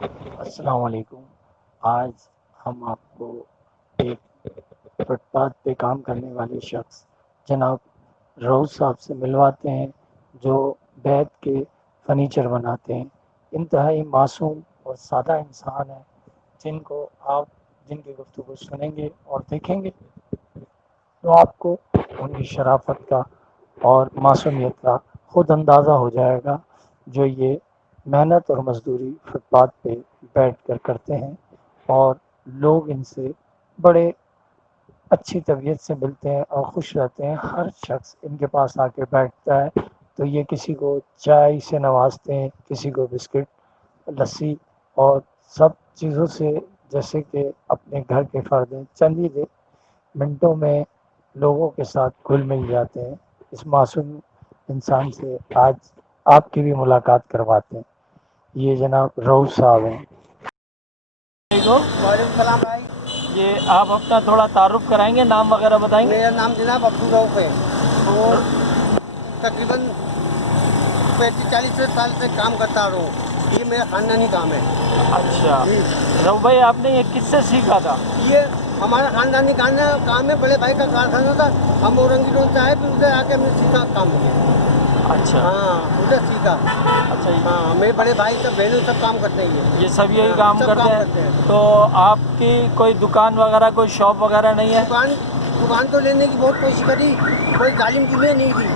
अस्सलाम वालेकुम। आज हम आपको एक फुटपाथ पे काम करने वाले शख्स जनाब रऊफ़ साहब से मिलवाते हैं, जो बैत के फर्नीचर बनाते हैं। इंतहाई मासूम और सादा इंसान हैं, जिनको आप जिनकी गुफ्तगू सुनेंगे और देखेंगे तो आपको उनकी शराफ़त का और मासूमियत का खुद अंदाज़ा हो जाएगा, जो ये मेहनत और मज़दूरी फुटपाथ पे बैठ कर करते हैं। और लोग इनसे बड़े अच्छी तबीयत से मिलते हैं और खुश रहते हैं। हर शख्स इनके पास आके बैठता है तो ये किसी को चाय से नवाजते हैं, किसी को बिस्किट, लस्सी और सब चीज़ों से, जैसे कि अपने घर के फ़र्द हैं, चंद ही मिनटों में लोगों के साथ घुल मिल जाते हैं। इस मासूम इंसान से आज आपकी भी मुलाकात करवाते हैं। ये जनाब रऊफ़ साहब हैं। वालेकुम सलाम भाई। ये आप अपना थोड़ा तारुफ कराएंगे, नाम वगैरह बताएंगे? मेरा नाम जनाब अब्दुल रऊफ़ है और तकरीबन 35-40 साल से काम करता रहा हूँ। ये मेरा खानदानी काम है। अच्छा, जी, रऊफ़ भाई आपने ये किससे सीखा था? ये हमारा खानदानी काम है। बड़े भाई का कारखाना था, हम औरंगी रोड से आए, फिर उधर आके हमने सीखा काम किया। अच्छा। हाँ, उधर सीखा। अच्छा, हाँ, मेरे बड़े भाई सब बहनों सब काम करते हैं। ये सब यही हाँ, काम सब करते काम हैं। करते हैं। तो आपकी कोई दुकान वगैरह, कोई शॉप वगैरह नहीं है? दुकान तो लेने की बहुत कोशिश करी, कोई जालिम जुमे नहीं दी।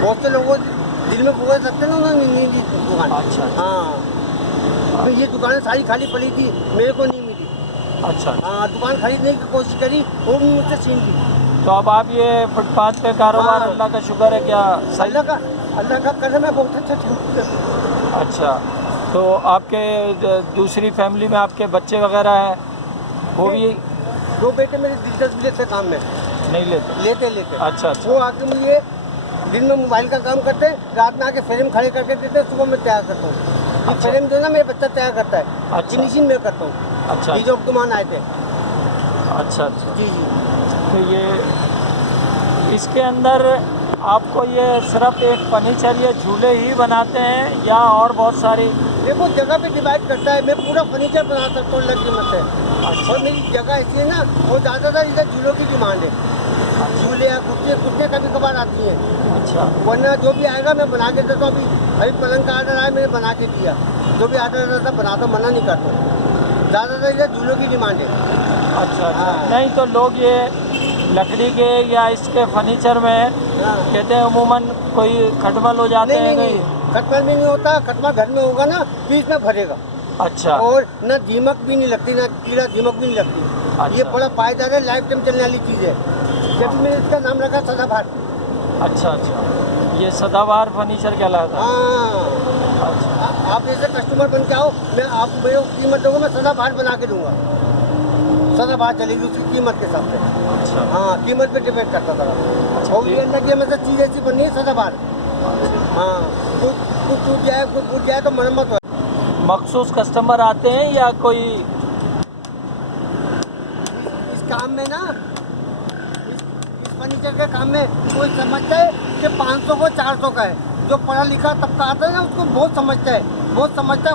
बहुत से लोगों दिल में बुरा सकते ना, उन्होंने नहीं दी दुकान। अच्छा। हाँ, ये दुकानें सारी खाली पड़ी थी, मेरे को नहीं मिली। अच्छा। हाँ, दुकान खरीदने की कोशिश करी, वो भी मुझसे छीन ली। तो अब आप ये फुटपाथ पे कारोबार, हाँ। अल्लाह का शुक्र है, क्या सही? अल्लाह का करम है, बहुत अच्छा चल। अच्छा, तो आपके दूसरी फैमिली में आपके बच्चे वगैरह हैं, वो भी 2 बेटे मेरे दिलचस्पी लेते काम में। नहीं लेते? लेते। अच्छा अच्छा। वो आके मुझे दिन में मोबाइल का काम करते, रात में आके फ्रेम खड़े करके देते, सुबह मैं तैयार करता हूँ। ये अच्छा। फ्रेम जो है ना, मेरा बच्चा तैयार करता है। अच्छा। फिनिशिंग में करता हूँ। अच्छा ये जो दुकान आए थे। अच्छा अच्छा। जी। तो ये इसके अंदर आपको ये सिर्फ एक फर्नीचर, ये झूले ही बनाते हैं या और बहुत सारी? देखो, जगह पे डिवाइड करता है, मैं पूरा फर्नीचर बना सकता हूँ अलग कीमत है। अच्छा। और मेरी जगह इसलिए ना, वो ज़्यादातर इधर झूलों की डिमांड है। झूले या कुर्सियाँ कभी कभार आती हैं। अच्छा। वरना जो भी आएगा मैं बना के देता हूँ। अभी पलंग का ऑर्डर आया, मैंने बना के दिया। जो भी ऑर्डर रहता है बनाता, मना नहीं करता। ज़्यादातर इधर झूलों की डिमांड है। अच्छा अच्छा। हाँ। नहीं तो लोग ये लकड़ी के या इसके फर्नीचर में हाँ। कहते हैं अमूमन कोई खटमल हो जाते हैं नहीं, खटमल भी नहीं होता। खटमल घर में होगा ना, बीच में भरेगा। अच्छा। और न दीमक भी नहीं लगती, ना कीड़ा दीमक भी नहीं लगती। अच्छा। ये बड़ा पायदार है, लाइफ टाइम चलने वाली चीज़ है। जब मैंने इसका नाम रखा सदाबहार। अच्छा अच्छा, ये सदाबहार फर्नीचर कहलाता है। हाँ, अच्छा आप जैसे कस्टमर बन के आओ, मैं आप मेरे को कीमत दोगे, मैं सदाबहार बना के दूंगा। सदाबहार चलेगी उसकी कीमत के हिसाब से। अच्छा। हाँ, कीमत पे डिपेंड करता था। और ये अल्लाह की हमें से चीज़ ऐसी बननी है सदाबहार। हाँ, कुछ टूट जाए, कुछ फूट जाए तो मरम्मत हो। मखसूस कस्टमर आते हैं या कोई? इस काम में ना, इस फर्नीचर के काम में कोई समझता है कि 500 को 400 का है। जो पढ़ा लिखा तबका आता है ना, उसको बहुत समझता है,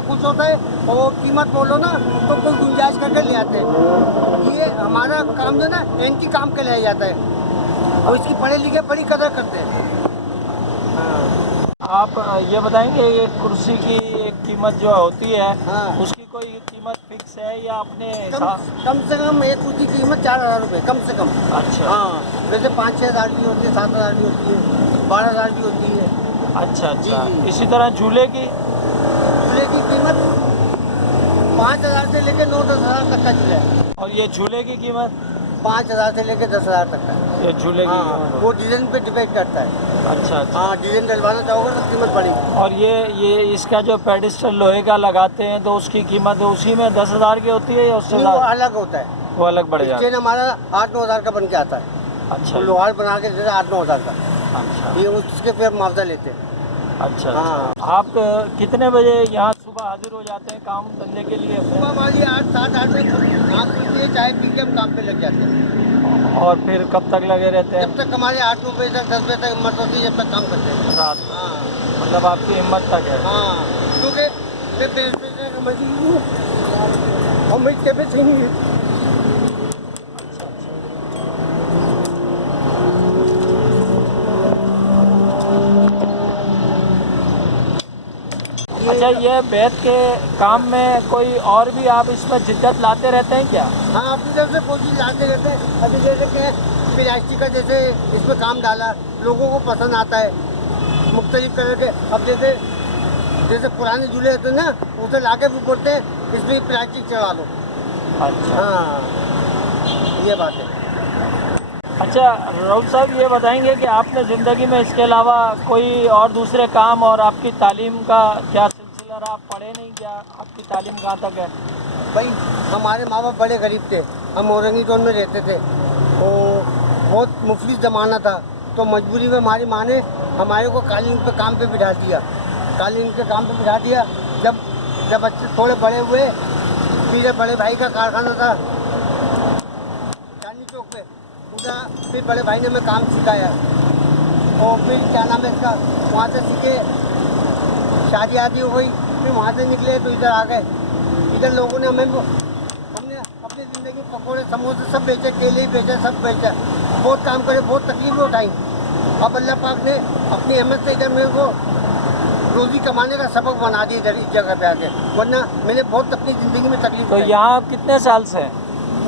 खुश होता है। और कीमत बोलो ना तो कोई गुंजाइश करके ले आते हैं। ये हमारा काम जो ना एंटी काम के लिया जाता है, और इसकी पढ़े लिखे बड़ी कदर करते हैं। आप ये बताएंगे, ये कुर्सी की एक कीमत जो होती है, हाँ। उसकी कोई कीमत फिक्स है या अपने कम से कम एक कुर्सी की कीमत 4,000 रुपये, कम से कम। अच्छा। हाँ, वैसे 5-6 हज़ार भी होती है, 7,000 भी होती है, 12,000 भी होती है। अच्छा अच्छा। जी। इसी तरह झूले की? झूले की कीमत 5,000 से लेकर 9-10 हज़ार तक का झूला है। और ये झूले की कीमत? 5,000 से लेकर 10,000 तक का है। ये झूले की हाँ, कीमत? वो डिज़ाइन पे डिपेंड करता है। अच्छा अच्छा। हाँ, डिज़ाइन डलवाना चाहोगे तो कीमत बढ़ेगी। और ये इसका जो पेडिस्टल लोहे का लगाते हैं, तो उसकी कीमत उसी में 10,000 की होती है या उससे नहीं, वो ज़्यादा? अलग होता है। वो अलग बढ़ जाता स्टैंड हमारा 8-9 हज़ार का बन के आता है। अच्छा तो लोहार बना के देता है 8-9 हज़ार का। अच्छा ये उसके फिर मुआवजा लेते हैं। अच्छा। हाँ। आप कितने बजे यहाँ सुबह हाजिर हो जाते हैं काम धंधे के लिए अपने? सुबह हमारी 8-7-8 बजे आँख खुलती है, चाय पी के हम काम पे लग जाते हैं। और फिर कब तक लगे रहते हैं? जब तक हमारे 8-9 बजे तक, 10 बजे तक हिम्मत होती है, जब तक काम करते हैं। रात? हाँ। मतलब आपकी हिम्मत तक है? हाँ, क्योंकि मैं पेशेंट समझ लीजिए और मेरी तबीयत सही नहीं है। अच्छा, ये बैत के काम में कोई और भी आप इसमें जिद्दत लाते रहते हैं क्या? हाँ, अपनी तरफ से कोशिश लाते रहते हैं। अभी जैसे कि प्लास्टिक का जैसे इसमें काम डाला, लोगों को पसंद आता है मुख्तलिफ कलर के। अब जैसे जैसे पुराने झूले होते हैं ना, उसे ला के भी बोलते हैं इसमें प्लास्टिक चढ़ा दो। अच्छा। हाँ, ये बात है। अच्छा राउत साहब, ये बताएंगे कि आपने ज़िंदगी में इसके अलावा कोई और दूसरे काम और आपकी तालीम का क्या सिलसिला रहा? आप पढ़े नहीं क्या? आपकी तालीम कहाँ तक है? भाई हमारे माँ बाप बड़े गरीब थे, हम औरंगी टोन में रहते थे, तो बहुत मुफलिस ज़माना था, तो मजबूरी में हमारी माँ ने हमारे को कालीन पे काम पे बिठा दिया। कालीन के काम पे बिठा दिया। जब बच्चे थोड़े बड़े हुए, मेरे बड़े भाई का कारखाना था चांदनी चौक पे, उधर फिर बड़े भाई ने हमें काम सिखाया और फिर क्या नाम है इसका, वहाँ से सीखे, शादी आदि हो गई, फिर वहाँ से निकले तो इधर आ गए। इधर लोगों ने हमने अपनी ज़िंदगी पकौड़े समोसे सब बेचे, केले बेचे, सब बेचा, बहुत काम करे, बहुत तकलीफें उठाई। अब अल्लाह पाक ने अपनी अहमद से इधर मेरे को रोज़ी कमाने का सबक बना दिया इधर इस जगह पे आके, वरना मैंने बहुत अपनी ज़िंदगी में तकलीफ तो उठाई। यहाँ आप कितने साल से हैं?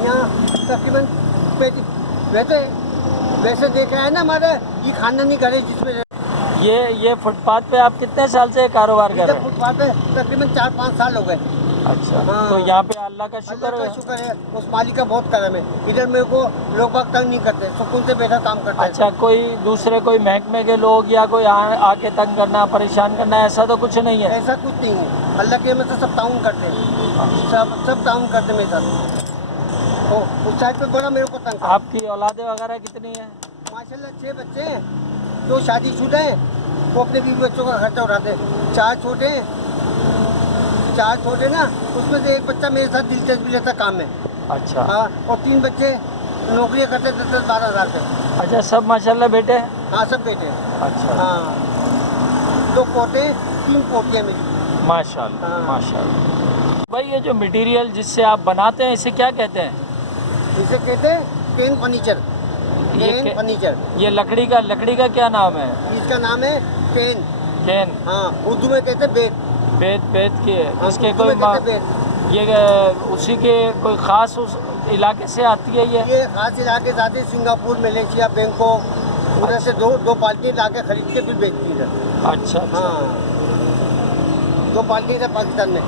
यहाँ तकरीबन वैसे देख रहा है ना, हमारा ये खानदानी घर है जिसमें ये फुटपाथ पे आप कितने साल से कारोबार कर रहे हैं? फुटपाथ पे तकरीबन 4-5 साल हो गए। अच्छा। हाँ। तो यहाँ पे अल्लाह का अल्लाह शुक्र का है। शुक्र है, उस मालिक का बहुत करम है। इधर मेरे को लोग बाग तंग नहीं करते, सुकून से बैठा काम करता अच्छा, कोई दूसरे कोई महकमे के लोग या कोई आके तंग करना, परेशान करना, ऐसा तो कुछ नहीं है। है? ऐसा कुछ नहीं है, अल्लाह के रहमत से सब ताउन करते हैं, सब ताउन करते हैं मेरे साथ। तो उस साइड पे बड़ा मेरे को तंग करता है। आपकी औलादे वगैरह कितनी है? माशाल्लाह 6 बच्चे हैं, 2 शादीशुदा हैं, वो अपने बीवी बच्चों का खर्चा उठाते हैं। 4 छोटे हैं, 4 छोटे ना, उसमें से एक बच्चा मेरे साथ दिलचस्पी लेता काम में। अच्छा। हाँ, और 3 बच्चे नौकरियाँ करते 10-12 हज़ार पे। अच्छा, सब माशाल्लाह बेटे? हाँ, सब बेटे हैं। अच्छा। हाँ, 2 पोते, 3 पोतियाँ मेरी। माशाल्लाह। हाँ। माशाल्लाह। भाई ये जो मटेरियल जिससे आप बनाते हैं इसे क्या कहते हैं? इसे कहते हैं केन फर्नीचर। केन के- फर्नीचर, ये लकड़ी का क्या नाम है? इसका नाम है केन। केन। हाँ, उर्दू में कहते हैं बेत। बेत की है। हाँ, इसके उर्दू कोई में कहते हैं बेत। ये उसी के कोई ख़ास उस इलाके से आती है ये? खास इलाके जाते सिंगापुर, मलेशिया, बैंकॉक, उधर से दो पार्टी ला के खरीद के फिर बेचती है इधर। अच्छा। हाँ, 2 पार्टी इधर पाकिस्तान में।